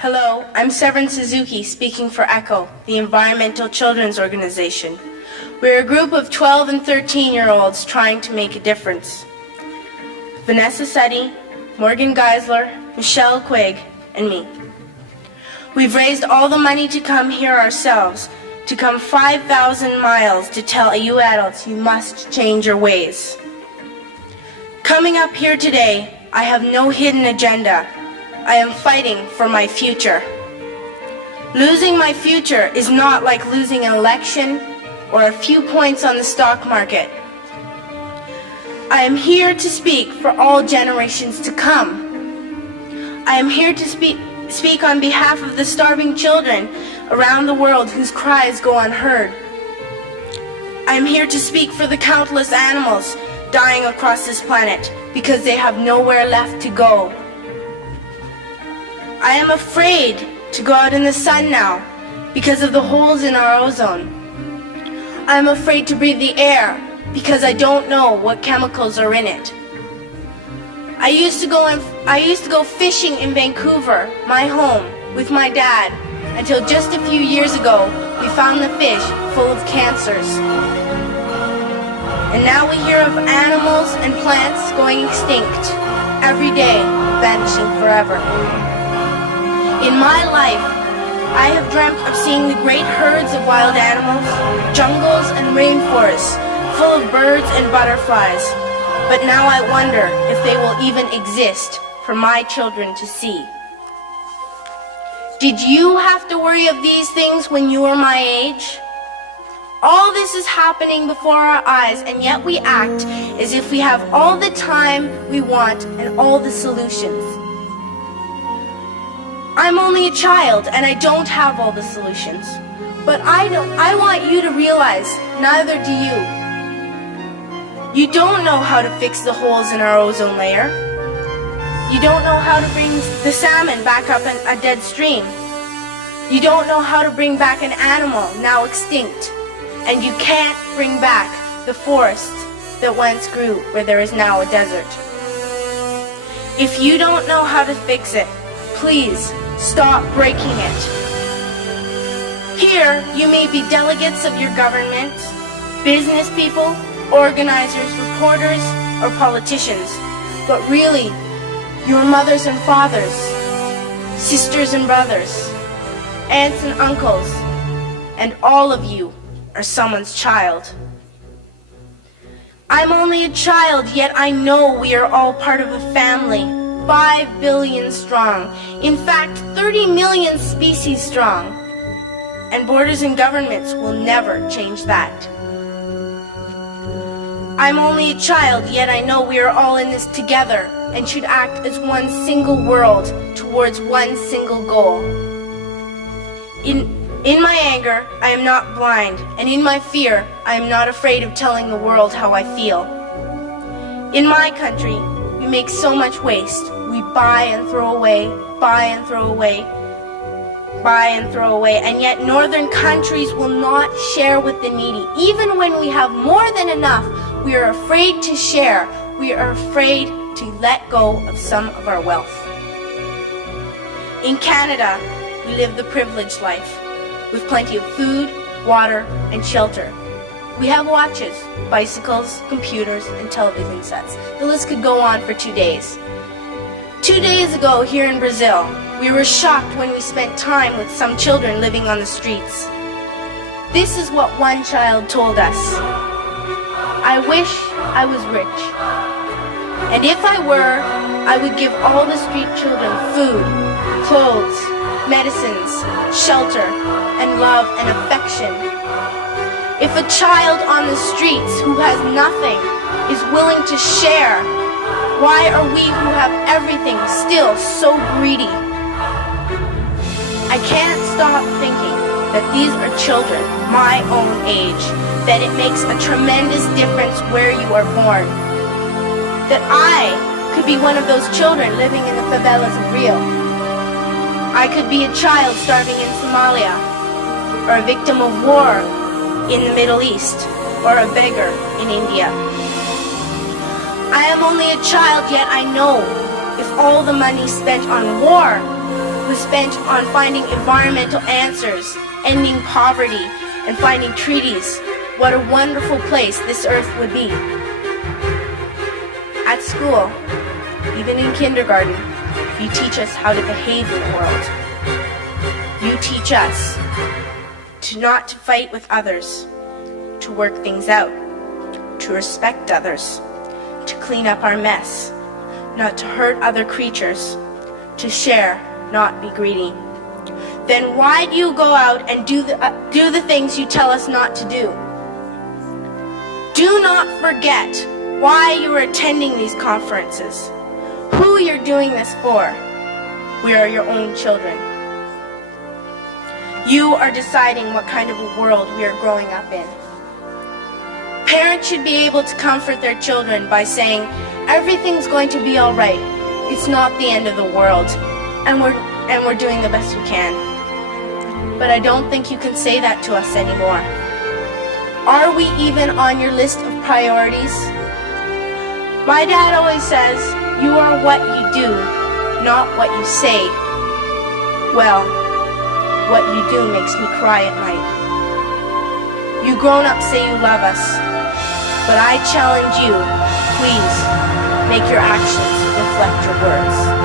Hello, I'm Severin Suzuki speaking for ECHO, the Environmental Children's Organization. We're a group of 12 and 13-year-olds trying to make a difference. Vanessa Seti, Morgan Geisler, Michelle Quigg, and me. We've raised all the money to come here ourselves, to come 5,000 miles to tell you adults you must change your ways. Coming up here today, I have no hidden agenda. I am fighting for my future. Losing my future is not like losing an election or a few points on the stock market. I am here to speak for all generations to come. I am here to speak on behalf of the starving children around the world whose cries go unheard. I am here to speak for the countless animals dying across this planet because they have nowhere left to go. I am afraid to go out in the sun now because of the holes in our ozone. I am afraid to breathe the air because I don't know what chemicals are in it. I used to go fishing in Vancouver, my home, with my dad, until just a few years ago we found the fish full of cancers. And now we hear of animals and plants going extinct, every day vanishing forever. In my life, I have dreamt of seeing the great herds of wild animals, jungles and rainforests full of birds and butterflies. But now I wonder if they will even exist for my children to see. Did you have to worry of these things when you were my age? All this is happening before our eyes, and yet we act as if we have all the time we want and all the solutions. I'm only a child and I don't have all the solutions. But I want you to realize, neither do you. You don't know how to fix the holes in our ozone layer. You don't know how to bring the salmon back up a dead stream. You don't know how to bring back an animal now extinct. And you can't bring back the forests that once grew where there is now a desert. If you don't know how to fix it, please stop breaking it. Here, you may be delegates of your government, business people, organizers, reporters, or politicians, but really, your mothers and fathers, sisters and brothers, aunts and uncles, and all of you are someone's child. I'm only a child, yet I know we are all part of a family, 5 billion strong, in fact 30 million species strong, and borders and governments will never change that. I'm only a child, yet I know we are all in this together and should act as one single world towards one single goal. In my anger, I am not blind, and in my fear, I am not afraid of telling the world how I feel. In my country, we make so much waste. We buy and throw away, buy and throw away, buy and throw away, and yet northern countries will not share with the needy. Even when we have more than enough, we are afraid to share. We are afraid to let go of some of our wealth. In Canada, we live the privileged life, with plenty of food, water, and shelter. We have watches, bicycles, computers, and television sets. The list could go on for 2 days. 2 days ago, here in Brazil, we were shocked when we spent time with some children living on the streets. This is what one child told us. I wish I was rich. And if I were, I would give all the street children food, clothes, medicines, shelter, and love and affection. If a child on the streets who has nothing is willing to share, why are we who have everything still so greedy? I can't stop thinking that these are children my own age, that it makes a tremendous difference where you are born. That I could be one of those children living in the favelas of Rio. I could be a child starving in Somalia, or a victim of war in the Middle East, or a beggar in India. I am only a child, yet I know if all the money spent on war was spent on finding environmental answers, ending poverty, and finding treaties, what a wonderful place this earth would be. At school, even in kindergarten, you teach us how to behave in the world. You teach us to not to fight with others, to work things out, to respect others, to clean up our mess, not to hurt other creatures, to share, not be greedy. Then why do you go out and do the things you tell us not to do? Do not forget why you are attending these conferences, who you're doing this for. We are your own children. You are deciding what kind of a world we are growing up in. Parents should be able to comfort their children by saying, everything's going to be all right. It's not the end of the world, and we're doing the best we can. But I don't think you can say that to us anymore. Are we even on your list of priorities? My dad always says, you are what you do, not what you say. Well, what you do makes me cry at night. You grown-ups say you love us, but I challenge you, please, make your actions reflect your words.